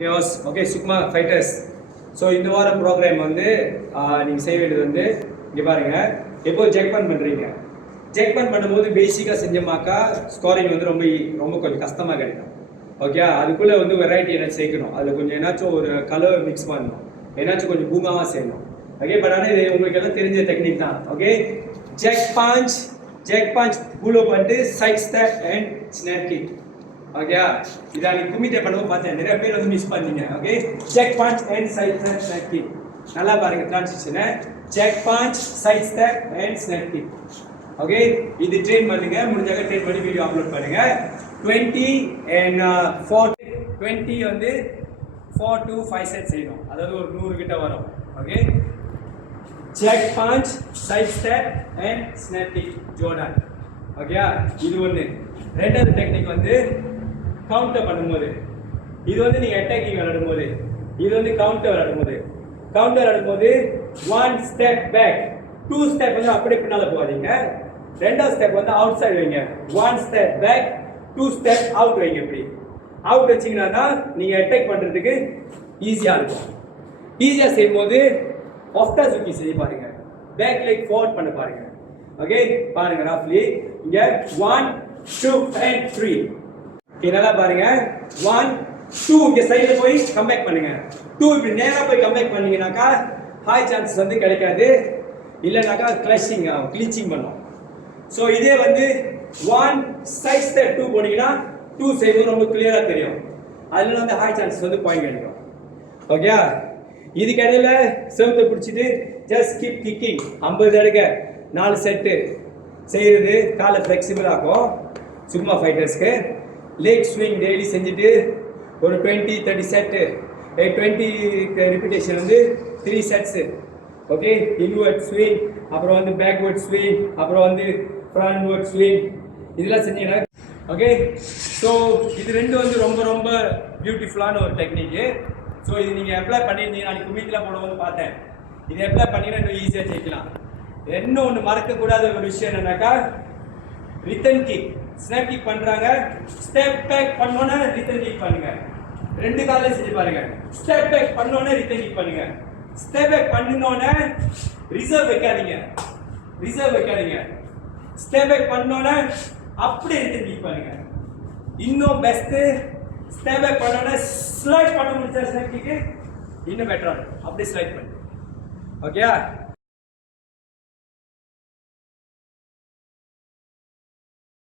Okay Sukma fighters. So இந்த வாரம் program வந்து நீங்கள் செய்ய வேண்டியது வந்து இங்கே பாருங்கள். எப்போ ஜெக் பண்ணுறீங்க, ஜெக் பண்ணும்போது பேசிக்காக செஞ்சோமாக்கா ஸ்கோரிங் வந்து ரொம்ப கொஞ்சம் கஷ்டமாக கிடைக்கும். ஓகே, அதுக்குள்ளே வந்து வெரைட்டி ஏதாச்சும் சேர்க்கணும். அதில் கொஞ்சம் ஏதாச்சும் ஒரு கலர் மிக்ஸ் பண்ணணும், ஏதாச்சும் கொஞ்சம் பூங்காவாக செய்யணும். ஓகே, பட் ஆனால் இது உங்களுக்கு எல்லாம் தெரிஞ்ச டெக்னிக் தான். ஓகே, ஜெக் பஞ்ச் பூலோ பண்ணிட்டு side step and snap kick. Okay, இதை நீ குமிட்டே பண்ணவும் பார்த்தேன், நிறைய பேர் வந்து மிஸ் பண்ணீங்க. Okay, jab punch and side step snap kick. நல்லா பாருங்க டிரான்சிஷனை. Jab punch side step and snap kick. Okay, இது ட்ரெயின் பண்ணுங்க. முடிஞ்சாக ட்ரெயின் பண்ணி வீடியோ அப்லோட் பண்ணுங்க. 20 and 20 வந்து 4 to 5 செட் செய்யணும். அதாவது ஒரு 100 கிட்ட வரும். Okay, jab punch side step and snap kick Jordan. Okay, இது ஒன்று. ரெண்டாவது டெக்னிக் வந்து கவுண்டர் பண்ணும்போது, இது வந்து நீங்கள் அட்டாக்கிங் விளையாடும்போது, இது வந்து கவுண்டர் விளையாடும்போது 1 ஸ்டெப் பேக், 2 ஸ்டெப் வந்து அப்படியே பின்னால் போகாதீங்க. ரெண்டாவது ஸ்டெப் வந்து அவுட் சைடு வைங்க. 1 ஸ்டெப் பேக், 2 ஸ்டெப் அவுட் வைங்க. இப்படி அவுட் வச்சிங்கன்னா தான் நீங்கள் அட்டாக் பண்ணுறதுக்கு ஈஸியாக இருக்கும். ஈஸியாக செய்யும்போது ஒஃப்டா சுக்கி செய்ய பாருங்க, பேக் லெக் ஃபார்வர்ட் பண்ண பாருங்க. ஓகே, பாருங்க ராஃப்லி இங்கே 1 2 and 3. நல்லா பாருங்க. 1 2 இங்க சைடுல போய் கம்பேக் பண்ணுங்க. 2 இப்படி நேரா போய் கம்பேக் பண்ணீங்கன்னாக்கா ஹை சான்சஸ் வந்து கிடைக்காது, இல்லைனாக்கா கிளீச்சிங் பண்ணும். ஸோ இதே வந்து 1 சைட் ஸ்டெப் 2 போனீங்கன்னா 2 செய்வது ரொம்ப கிளியரா தெரியும். அதுல வந்து ஹை சான்சஸ் வந்து பாயிண்ட் கிடைக்கும். ஓகே, இதுக்கு இடையில செவத்தை பிடிச்சிட்டு ஜஸ்ட் கீப் கிக்கிங். 50 தடவை 4 செட்டு செய்யறது காலை ஃப்ளெக்சிபிள் ஆகும். சுக்மா ஃபைட்டர்ஸ்க்கு லேக் ஸ்விங் டெய்லி செஞ்சுட்டு ஒரு 20-30 செட்டு, 20 ரிப்பீட்டேஷன் வந்து 3 செட்ஸு. ஓகே, இன்வர்ட் ஸ்விங், அப்புறம் வந்து பேக்வர்ட் ஸ்விங், அப்புறம் வந்து ஃப்ரண்ட்வர்ட் ஸ்விங், இதெல்லாம் செஞ்சீங்கன்னா ஓகே. ஸோ இது ரெண்டும் வந்து ரொம்ப பியூட்டிஃபுல்லான ஒரு டெக்னிக்கு. ஸோ இது நீங்கள் அப்ளை பண்ணியிருந்தீங்க. நான் குமிட்டில் போடும்போது பார்த்தேன், இது அப்ளை பண்ணிங்கன்னா இன்னும் ஈஸியாக ஜெயிக்கலாம். என்ன ஒன்று மறக்கக்கூடாத ஒரு விஷயம் என்னன்னாக்கா, ரிட்டன் கிக். ஸ்னாப் கிக் பண்றாங்க, ஸ்டெப் பேக் பண்ணோன்னே ரிட்டன் கிக் பண்ணுங்க. 2 காலையும் செஞ்சு பாருங்க. ஸ்டெப் பேக் பண்ணோன்னே ரிட்டன் கிக் பண்ணுங்க. ஸ்டெப் பேக் பண்ணினோன்னே ரிசர்வ் வைக்காதீங்க. ஸ்டெப் பேக் பண்ணோன்னே அப்படியே ரிட்டன் கிக் பண்ணுங்க. இன்னும் பெஸ்ட், ஸ்டெப் பேக் பண்ணோன்னே ஸ்லைட் பண்ண முடிச்சா ஸ்னாப் கிக் இன்னும் பெட்டரா இருக்கும். அப்படியே ஸ்லைட் பண்ணுங்க. ஓகே.